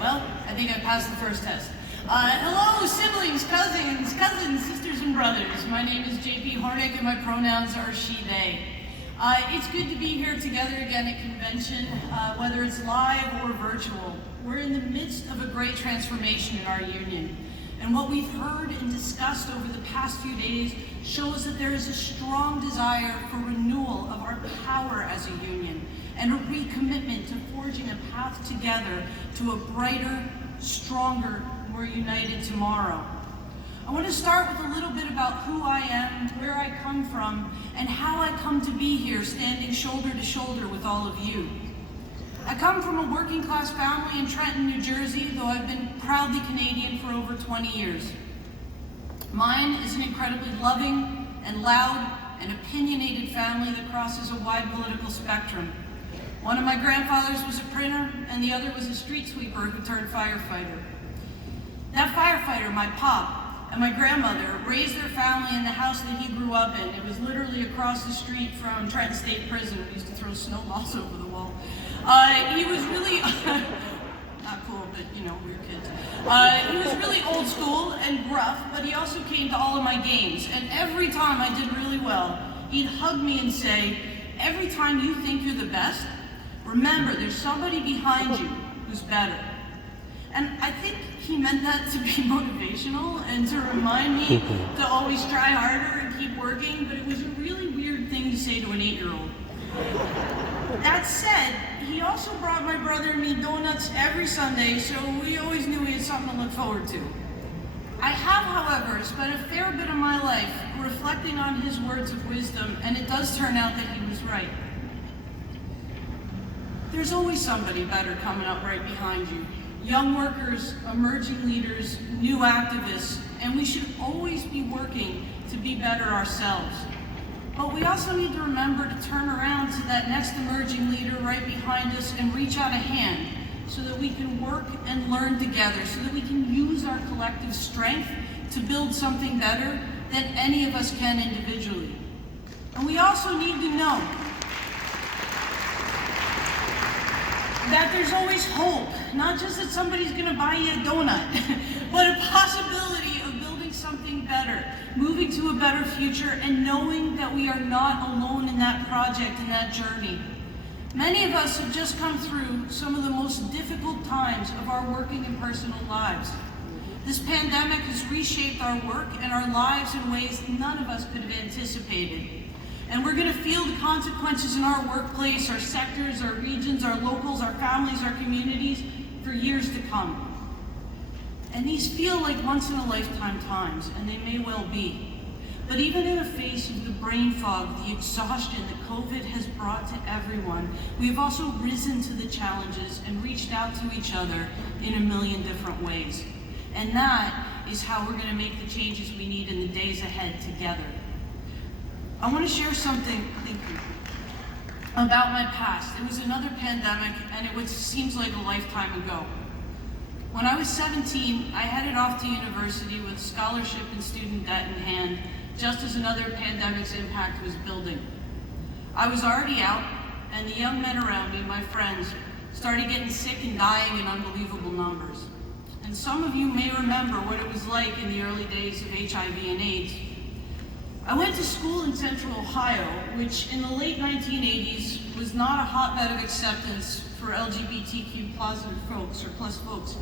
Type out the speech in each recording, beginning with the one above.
Well, I think I passed the first test. Hello, siblings, cousins, sisters, and brothers. My name is JP Hornick, and my pronouns are she, they. It's good to be here together again at convention, whether it's live or virtual. We're in the midst of a great transformation in our union. And what we've heard and discussed over the past few days shows that there is a strong desire for renewal of our power as a union and a recommitment to forging a path together to a brighter, stronger, more united tomorrow. I want to start with a little bit about who I am, where I come from, and how I come to be here standing shoulder to shoulder with all of you. I come from a working class family in Trenton, New Jersey, though I've been proudly Canadian for over 20 years. Mine is an incredibly loving and loud and opinionated family that crosses a wide political spectrum. One of my grandfathers was a printer, and the other was a street sweeper who turned firefighter. That firefighter, my pop, and my grandmother raised their family in the house that he grew up in. It was literally across the street from Trenton State Prison. We used to throw snowballs over the wall. He was really, not cool, but you know, we were kids. He was really old school and gruff, but he also came to all of my games. And every time I did really well, he'd hug me and say, every time you think you're the best, remember there's somebody behind you who's better. And I think he meant that to be motivational and to remind me to always try harder and keep working, but it was a really weird thing to say to an 8-year-old. That said, he also brought my brother and me donuts every Sunday, so we always knew we had something to look forward to. I have, however, spent a fair bit of my life reflecting on his words of wisdom, and it does turn out that he was right. There's always somebody better coming up right behind you. Young workers, emerging leaders, new activists, and we should always be working to be better ourselves. But we also need to remember to turn around to that next emerging leader right behind us and reach out a hand so that we can work and learn together, so that we can use our collective strength to build something better than any of us can individually. And we also need to know that there's always hope, not just that somebody's gonna buy you a donut, but a possibility of building something better, moving to a better future, and knowing that we are not alone in that project, in that journey. Many of us have just come through some of the most difficult times of our working and personal lives. This pandemic has reshaped our work and our lives in ways none of us could have anticipated. And we're going to feel the consequences in our workplace, our sectors, our regions, our locals, our families, our communities for years to come. And these feel like once-in-a-lifetime times, and they may well be. But even in the face of the brain fog, the exhaustion that COVID has brought to everyone, we've also risen to the challenges and reached out to each other in a million different ways. And that is how we're going to make the changes we need in the days ahead together. I want to share something, about my past. It was another pandemic, and it seems like a lifetime ago. When I was 17, I headed off to university with scholarship and student debt in hand, just as another pandemic's impact was building. I was already out, and the young men around me, my friends, started getting sick and dying in unbelievable numbers. And some of you may remember what it was like in the early days of HIV and AIDS. I went to school in Central Ohio, which in the late 1980s was not a hotbed of acceptance for LGBTQ positive folks or plus folks.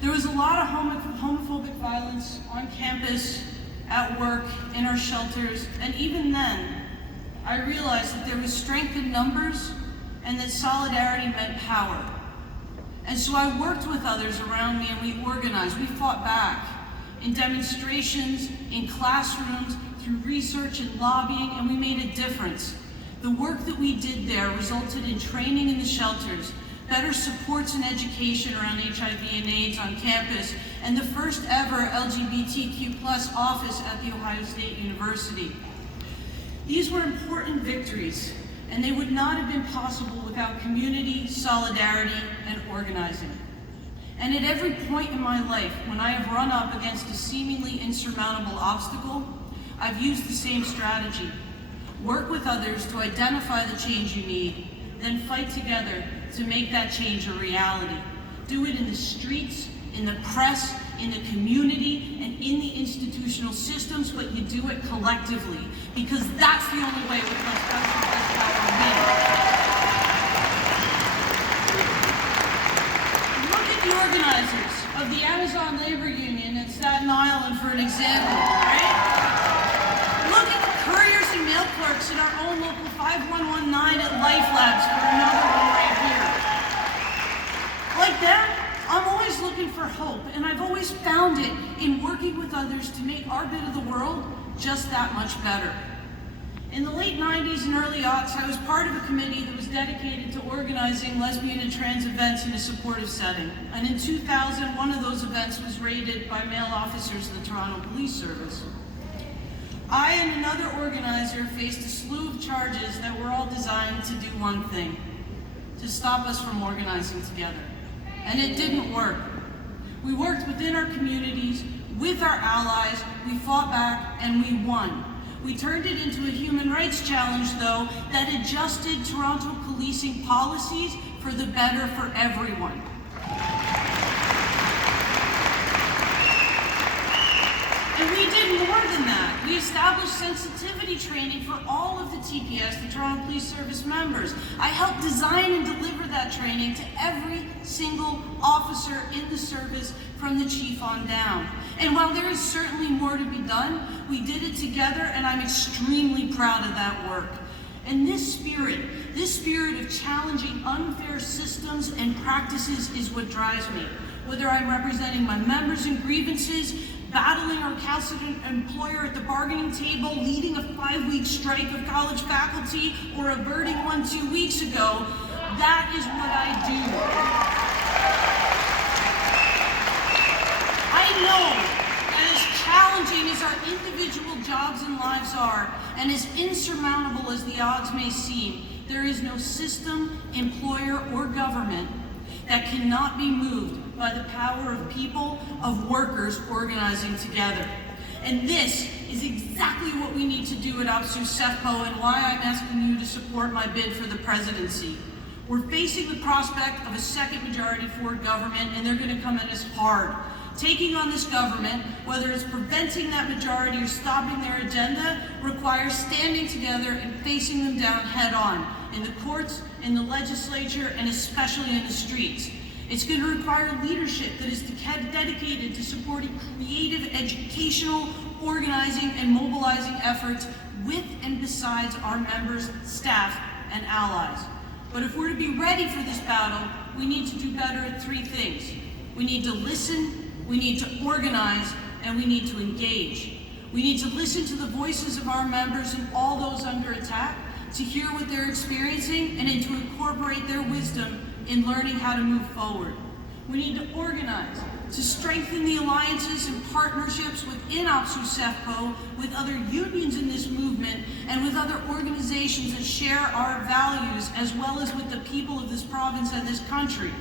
There was a lot of homophobic violence on campus, at work, in our shelters, and even then, I realized that there was strength in numbers and that solidarity meant power. And so I worked with others around me and we organized, we fought back in demonstrations, in classrooms, through research and lobbying, and we made a difference. The work that we did there resulted in training in the shelters, better supports and education around HIV and AIDS on campus, and the first ever LGBTQ+ office at The Ohio State University. These were important victories, and they would not have been possible without community, solidarity, and organizing. And at every point in my life, when I have run up against a seemingly insurmountable obstacle, I've used the same strategy. Work with others to identify the change you need, then fight together to make that change a reality. Do it in the streets, in the press, in the community, and in the institutional systems, but you do it collectively, because that's the only way with less pressure, less power win. Look at the organizers of the Amazon Labor Union in Staten Island for an example, right? Look at the couriers and mail clerks in our own local 5119 at Life Labs for another one right here. Like that, I'm always looking for hope, and I've always found it in working with others to make our bit of the world just that much better. In the late 90s and early aughts, I was part of a committee that was dedicated to organizing lesbian and trans events in a supportive setting. And in 2000, one of those events was raided by male officers of the Toronto Police Service. I and another organizer faced a slew of charges that were all designed to do one thing: to stop us from organizing together. And it didn't work. We worked within our communities, with our allies, we fought back, and we won. We turned it into a human rights challenge, though, that adjusted Toronto policing policies for the better for everyone. And we did more than that. We established sensitivity training for all of the TPS, the Toronto Police Service members. I helped design and deliver that training to every single officer in the service, from the chief on down. And while there is certainly more to be done, we did it together, and I'm extremely proud of that work. And this spirit of challenging unfair systems and practices is what drives me. Whether I'm representing my members in grievances, battling or counseling an employer at the bargaining table, leading a 5-week strike of college faculty, or averting one 2 weeks ago, that is what I do. I know that as challenging as our individual jobs and lives are, and as insurmountable as the odds may seem, there is no system, employer, or government that cannot be moved by the power of people, of workers organizing together. And this is exactly what we need to do at OPSEU SEFPO, and why I'm asking you to support my bid for the presidency. We're facing the prospect of a second majority Ford government, and they're going to come at us hard. Taking on this government, whether it's preventing that majority or stopping their agenda, requires standing together and facing them down head on, in the courts, in the legislature, and especially in the streets. It's going to require leadership that is dedicated to supporting creative, educational, organizing, and mobilizing efforts with and besides our members, staff, and allies. But if we're to be ready for this battle, we need to do better at 3 things. We need to listen, we need to organize, and we need to engage. We need to listen to the voices of our members and all those under attack, to hear what they're experiencing, and then to incorporate their wisdom in learning how to move forward. We need to organize, to strengthen the alliances and partnerships within OPSEU SEFPO, with other unions in this movement, and with other organizations that share our values, as well as with the people of this province and this country.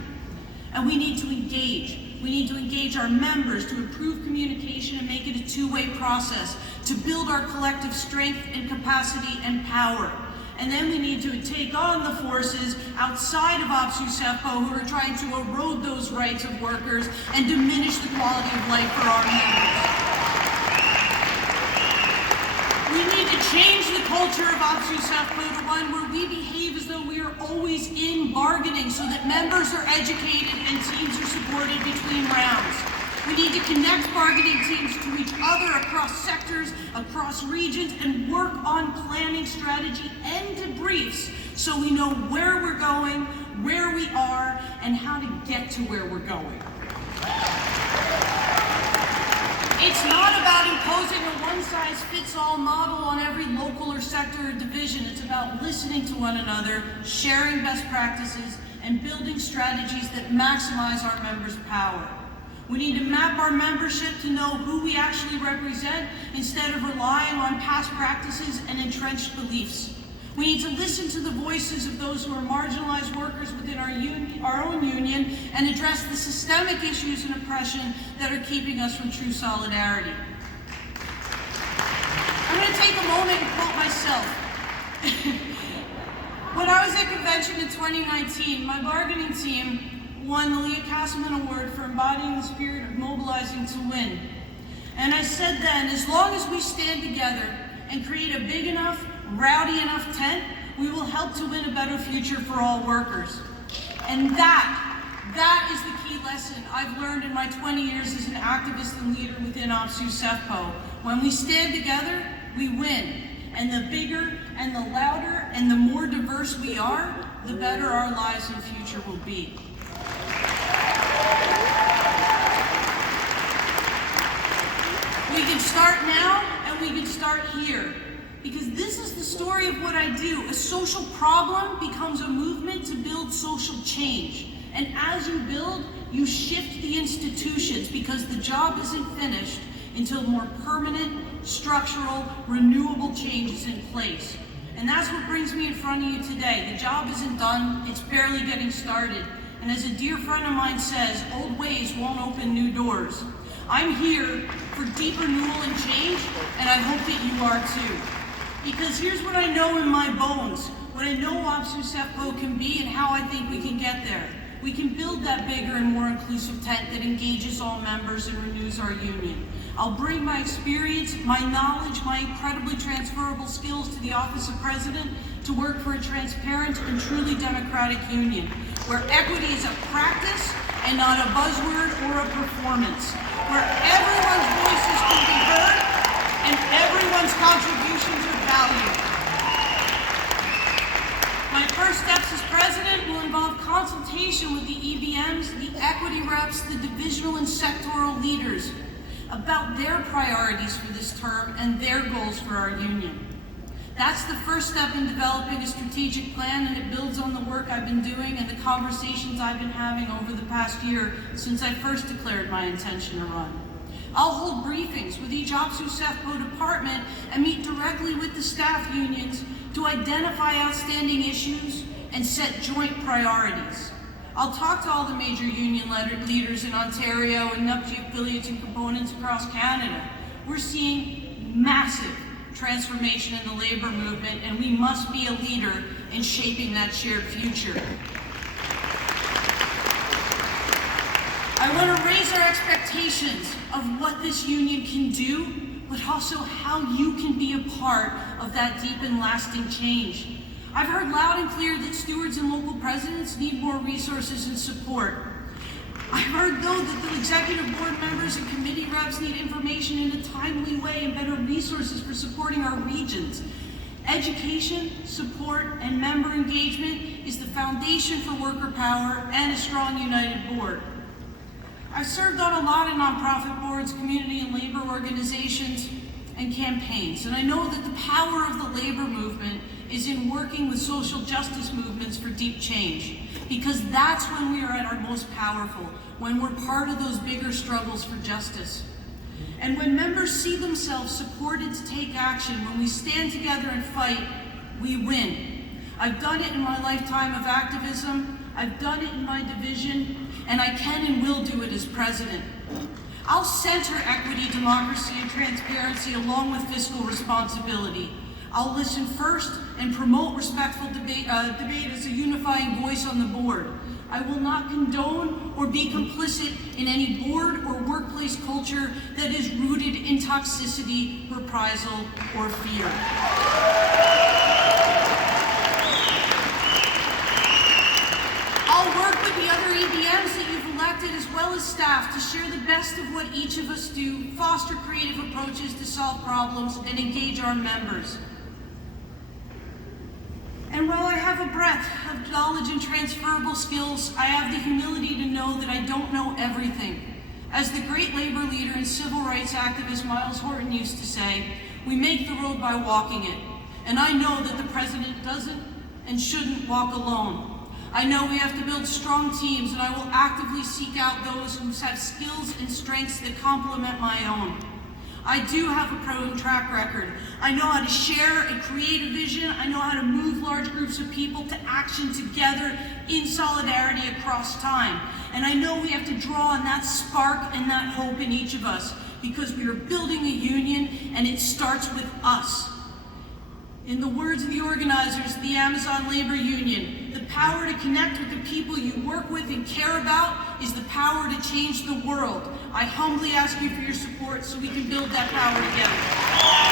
And we need to engage. We need to engage our members to improve communication and make it a 2-way process, to build our collective strength and capacity and power. And then we need to take on the forces outside of OPSEU SEFPO who are trying to erode those rights of workers and diminish the quality of life for our members. We need to change the culture of OPSEU SEFPO to one where we behave as though we are always in bargaining, so that members are educated and teams are supported between rounds. We need to connect bargaining teams to each other across sectors, across regions, and work on planning strategy and debriefs so we know where we're going, where we are, and how to get to where we're going. It's not about imposing a one-size-fits-all model on every local or sector or division. It's about listening to one another, sharing best practices, and building strategies that maximize our members' power. We need to map our membership to know who we actually represent, instead of relying on past practices and entrenched beliefs. We need to listen to the voices of those who are marginalized workers within our own union, and address the systemic issues and oppression that are keeping us from true solidarity. I'm going to take a moment and quote myself. When I was at convention in 2019, my bargaining team won the Leah Castleman Award for embodying the spirit of mobilizing to win. And I said then, as long as we stand together and create a big enough, rowdy enough tent, we will help to win a better future for all workers. And that is the key lesson I've learned in my 20 years as an activist and leader within OPSEU SEFPO. When we stand together, we win. And the bigger and the louder and the more diverse we are, the better our lives and future will be. We can start now and we can start here. Because this is the story of what I do. A social problem becomes a movement to build social change. And as you build, you shift the institutions because the job isn't finished until more permanent, structural, renewable change is in place. And that's what brings me in front of you today. The job isn't done, it's barely getting started. And as a dear friend of mine says, old ways won't open new doors. I'm here for deep renewal and change, and I hope that you are too. Because here's what I know in my bones, what I know OPSEU SEFPO can be and how I think we can get there. We can build that bigger and more inclusive tent that engages all members and renews our union. I'll bring my experience, my knowledge, my incredibly transferable skills to the office of president to work for a transparent and truly democratic union, where equity is a practice and not a buzzword or a performance, where everyone's voices can be heard and everyone's contributions are valued. My first steps as president will involve consultation with the EBMs, the equity reps, the divisional and sectoral leaders about their priorities for this term and their goals for our union. That's the first step in developing a strategic plan, and it builds on the work I've been doing and the conversations I've been having over the past year since I first declared my intention to run. I'll hold briefings with each OPSEU SEFPO department and meet directly with the staff unions to identify outstanding issues and set joint priorities. I'll talk to all the major union leaders in Ontario and NUPG affiliates and components across Canada. We're seeing massive transformation in the labor movement, and we must be a leader in shaping that shared future. I want to raise our expectations of what this union can do, but also how you can be a part of that deep and lasting change. I've heard loud and clear that stewards and local presidents need more resources and support. I've heard, though, that the executive board members and committee reps need information in a timely way and better resources for supporting our regions. Education, support, and member engagement is the foundation for worker power and a strong, united board. I've served on a lot of nonprofit boards, community and labor organizations, and campaigns, and I know that the power of the labor movement is in working with social justice movements for deep change, because that's when we are at our most powerful, when we're part of those bigger struggles for justice. And when members see themselves supported to take action, when we stand together and fight, we win. I've done it in my lifetime of activism, I've done it in my division, and I can and will do it as president. I'll center equity, democracy, and transparency along with fiscal responsibility. I'll listen first and promote respectful debate as a unifying voice on the board. I will not condone or be complicit in any board or workplace culture that is rooted in toxicity, reprisal, or fear. I'll work with the other EBMs that you've elected as well as staff to share the best of what each of us do, foster creative approaches to solve problems, and engage our members. And while I have a breadth of knowledge and transferable skills, I have the humility to know that I don't know everything. As the great labor leader and civil rights activist Miles Horton used to say, we make the road by walking it. And I know that the president doesn't and shouldn't walk alone. I know we have to build strong teams, and I will actively seek out those who have skills and strengths that complement my own. I do have a proven track record. I know how to share and create a vision. I know how to move large groups of people to action together in solidarity across time. And I know we have to draw on that spark and that hope in each of us because we are building a union, and it starts with us. In the words of the organizers of the Amazon Labor Union, the power to connect with the people you work with and care about is the power to change the world. I humbly ask you for your support so we can build that power together.